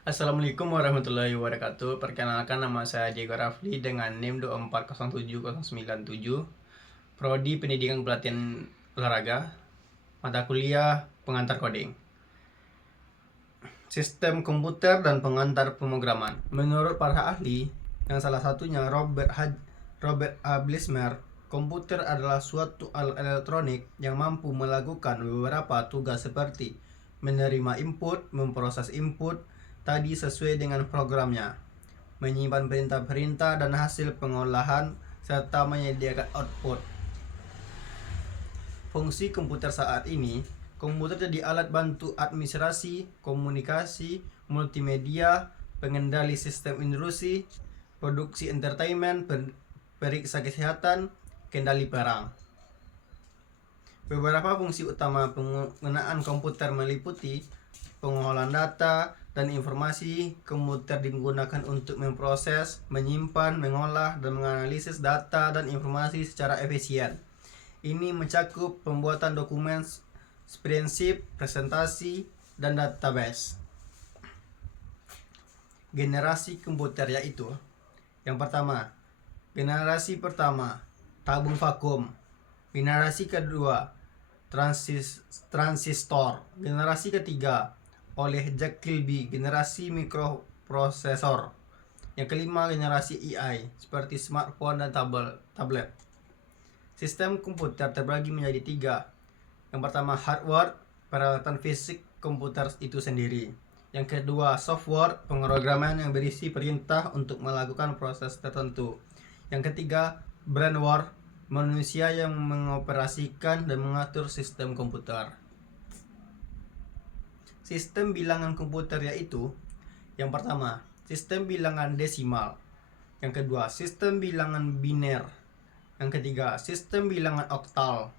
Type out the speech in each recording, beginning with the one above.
Assalamualaikum warahmatullahi wabarakatuh. Perkenalkan, nama saya Diego Rafli dengan NIM 2407097, Prodi Pendidikan Pelatihan Olahraga, mata kuliah Pengantar Coding, Sistem Komputer dan Pengantar Pemrograman. Menurut para ahli, yang salah satunya Robert A. Blismer, komputer adalah suatu alat elektronik yang mampu melakukan beberapa tugas seperti menerima input, memproses input tadi sesuai dengan programnya, menyimpan perintah-perintah dan hasil pengolahan, serta menyediakan output. Fungsi komputer saat ini, komputer jadi alat bantu administrasi, komunikasi, multimedia, pengendali sistem industri, produksi entertainment, periksa kesehatan, kendali perang. Beberapa fungsi utama penggunaan komputer meliputi pengolahan data dan informasi. Komputer digunakan untuk memproses, menyimpan, mengolah, dan menganalisis data dan informasi secara efisien. Ini mencakup pembuatan dokumen, spreadsheet, presentasi, dan database. Generasi komputer yaitu: yang pertama, generasi pertama, tabung vakum. Generasi kedua, transistor. Generasi ketiga, oleh Jack Kilby, generasi mikroprosesor. Yang kelima, generasi AI, seperti smartphone dan tablet. Sistem komputer terbagi menjadi tiga. Yang pertama, hardware, peralatan fisik komputer itu sendiri. Yang kedua, software, pemrograman yang berisi perintah untuk melakukan proses tertentu. Yang ketiga, brainware, manusia yang mengoperasikan dan mengatur sistem komputer. Sistem bilangan komputer yaitu: yang pertama, sistem bilangan desimal. Yang kedua, sistem bilangan biner. Yang ketiga, sistem bilangan oktal.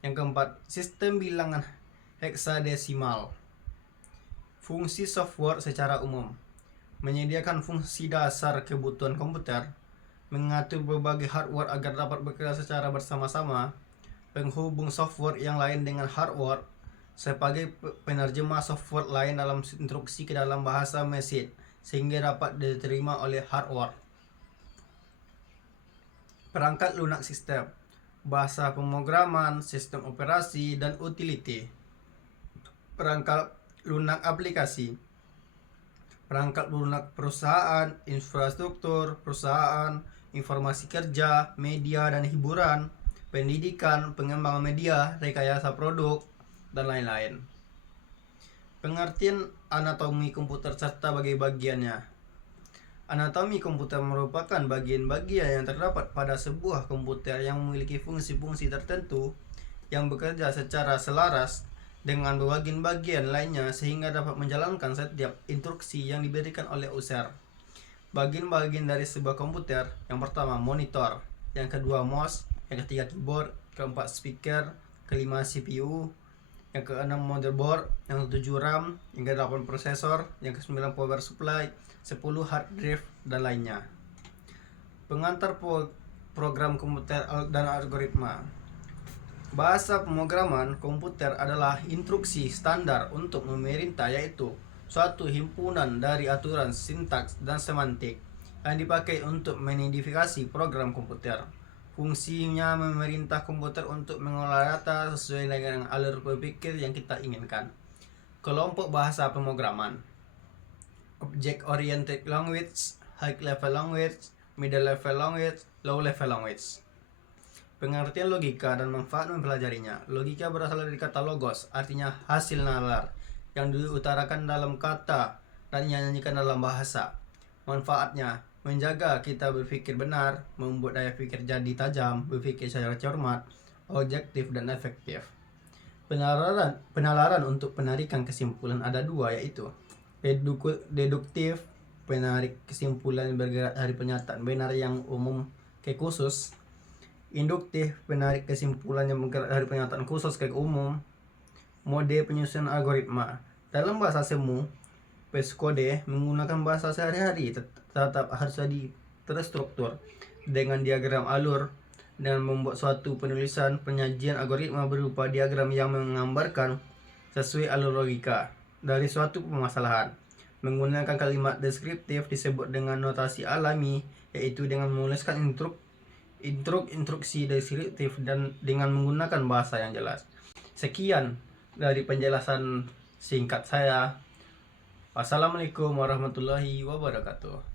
Yang keempat, sistem bilangan heksadesimal. Fungsi software secara umum: menyediakan fungsi dasar kebutuhan komputer, mengatur berbagai hardware agar dapat bekerja secara bersama-sama, penghubung software yang lain dengan hardware, sebagai penerjemah software lain dalam instruksi ke dalam bahasa mesin sehingga dapat diterima oleh hardware. Perangkat lunak sistem, bahasa pemrograman, sistem operasi, dan utility. Perangkat lunak aplikasi, perangkat lunak perusahaan, infrastruktur perusahaan, informasi kerja, media dan hiburan, pendidikan, pengembangan media, rekayasa produk, dan lain-lain. Pengertian anatomi komputer serta bagian-bagiannya. Anatomi komputer merupakan bagian-bagian yang terdapat pada sebuah komputer yang memiliki fungsi-fungsi tertentu yang bekerja secara selaras dengan bagian-bagian lainnya sehingga dapat menjalankan setiap instruksi yang diberikan oleh user. Bagian-bagian dari sebuah komputer: yang pertama, monitor. Yang kedua, mouse. Yang ketiga, keyboard. Keempat, speaker. Kelima, CPU. Yang keenam, motherboard. Yang ketujuh, RAM. Yang kedelapan, prosesor. Yang kesembilan, power supply. 10, hard drive, dan lainnya. Pengantar program komputer dan algoritma. Bahasa pemrograman komputer adalah instruksi standar untuk memerintah, yaitu suatu himpunan dari aturan sintaks dan semantik yang dipakai untuk mengidentifikasi program komputer. Fungsinya memerintah komputer untuk mengolah data sesuai dengan alur berpikir yang kita inginkan. Kelompok bahasa pemrograman: Object Oriented Language, High Level Language, Middle Level Language, Low Level Language. Pengertian logika dan manfaat mempelajarinya. Logika berasal dari kata logos, artinya hasil nalar, yang diutarakan dalam kata dan dinyanyikan dalam bahasa. Manfaatnya: menjaga kita berpikir benar, membuat daya pikir jadi tajam, berpikir secara cermat, objektif, dan efektif. Penalaran untuk penarikan kesimpulan ada dua, yaitu deduktif, penarik kesimpulan bergerak dari pernyataan benar yang umum ke khusus. Induktif, penarik kesimpulan yang bergerak dari pernyataan khusus ke umum. Mode penyusunan algoritma: dalam bahasa semu, pseudocode menggunakan bahasa sehari-hari, tetap harus terstruktur dengan diagram alur, dan membuat suatu penulisan penyajian algoritma berupa diagram yang menggambarkan sesuai alur logika dari suatu permasalahan. Menggunakan kalimat deskriptif disebut dengan notasi alami, yaitu dengan menuliskan instruksi deskriptif dan dengan menggunakan bahasa yang jelas. Sekian dari penjelasan singkat saya. Wassalamualaikum warahmatullahi wabarakatuh.